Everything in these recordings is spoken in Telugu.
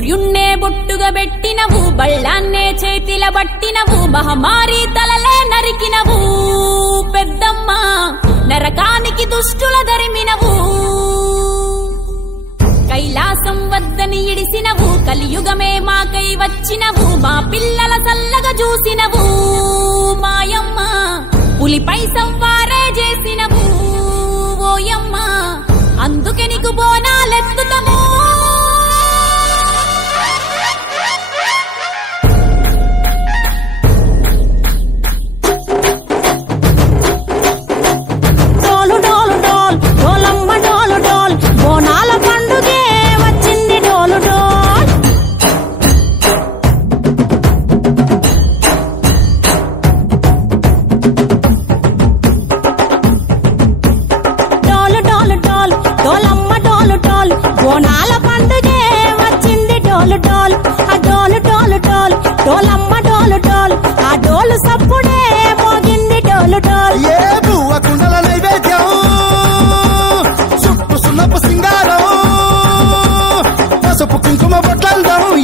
సూర్యున్నే బొట్టుగా పెట్టినవు, బళ్ళాన్నే చేతిల బట్టినవు, మహమారి తలలే నరికినవు పెద్దమ్మ, నరకానికి దుష్టుల ధరిమినవు. కైలాసం వద్దని ఇడిసినవు, కలియుగమే మాకై వచ్చినవు, మా పిల్లల చల్లగా చూసినవు మాయమ్మ, పులిపై సవ్వారే చేసినవు ఓయమ్మ, అందుకే నీకు బోనాలెత్తుతాము.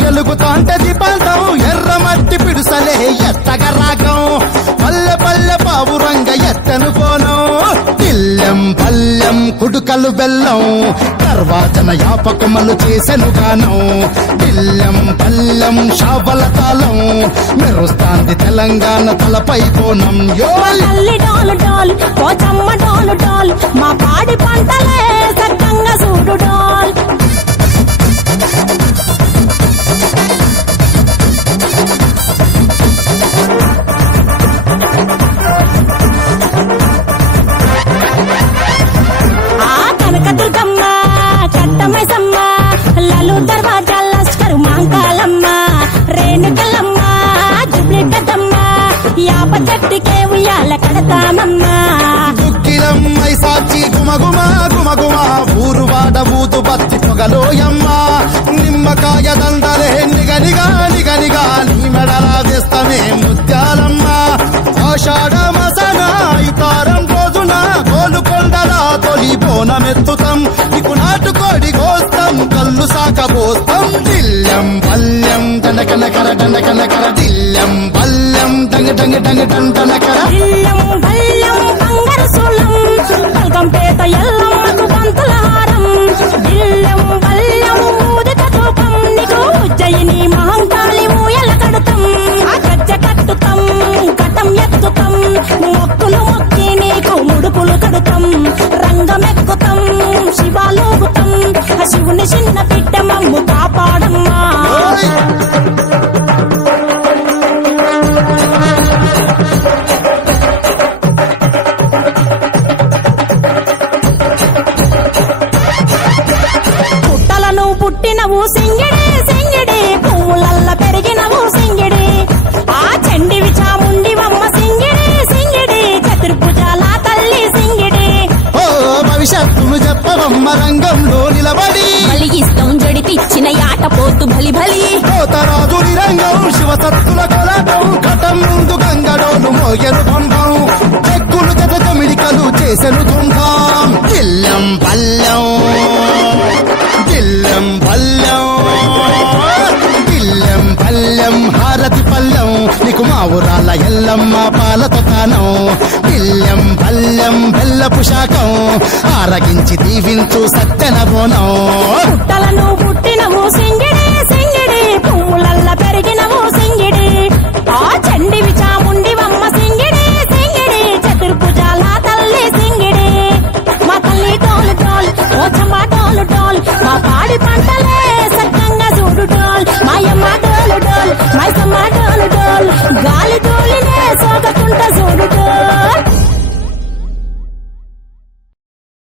ఎలుగుతాంటే దీపాలతం ఎర్ర మట్టి పిడుసలే ఎత్తగా రాగం, పల్లె పల్లె పావురంగ ఎత్తను కోనం, తిల్లెం పల్లెం కుడుకలు బెల్లం, తర్వాతన యాపకమలు చేసెను గానం, తిల్లెం పల్లెం షాబల తాళం, మెరుస్తాంది తెలంగాణ తలపై కోనం. మా పాడి పంటలే సక్కంగా చూడు డోల్. కనకదుర్గమ్మ కట్టమైసమ్మ లలు దర్వాజా లస్కరు మాంకాలమ్మ రేణుకలమ్మ జుబ్లికమ్మ యాప చెట్టుకే ఉయ్యాల కడతామమ్మ. దుక్కిలమ్మై సాచి గుమగుమ గుమగుమ ఊరువాడ ఊతు బత్తి పొగలోయమ్మ, నిమ్మకాయ దండలే నిగనిగా నిగనిగా నీ మెడలా వేస్తమే ముత్యాలమ్మ. ఆషాఢ మసన ఇతారం రోజున గోలుకొండలా తొలి బోనమెత్తుతాం, నీకు నాటుకోడి కోస్తాం కళ్ళు సాకబోస్తాం. దిల్లెం పల్లెం దండకనకర దండకనకర దిల్లెం పల్లెం డంగ డంగ డంగ డండనకర పల్కంపేట ఎల్లమ్మకు పంతుల హారం, దిల్లెం బల్లెం ఊదిక తూపం, నీకు ఉజ్జయిని మహంకాళి ఊయల కడతాం, గజ్జ కట్టుతాం కటం ఎత్తుతాం, మొక్కులు మొక్కి నీకు ముడుపులు కడుతాం, రంగమెక్కుతాం శివాలోగుతాం, శివుని చిన్న బిడ్డ మమ్ము కాపాడమ్మా. పుట్టినవు సింగిడి సింగిడి, పువ్వులల్ల పెరిగినవు సింగిడి, ఆ చండివి చాముండివమ్మ సింగిడి సింగిడి, చతుర్భుజాల తల్లి సింగిడి. ఓ భవిష్యత్తును చెప్పవమ్మ రంగంలో నిలబడి, బలిగిస్తాం జడితిచ్చిన యాట పోతు బలి బలి, కోతరాజుడి రంగం శివసత్తుల కొలటం, ఘటం ముందు గంగడోలు మోయను బంధం, ఎక్కులు జత తమిడికలు చేసెను తుంటాం. దిల్లెం పల్లెం దిల్లెం పల్లెం దిల్లెం పల్లెం హారతి పల్లెం, నీకు మా ఊరాల ఎల్లమ్మ పాలతో కానం, దిల్లెం పల్లెం బెల్లపు శాఖం, ఆరగించి దీవించు సత్యన బోనం. పుట్టలను పుట్ట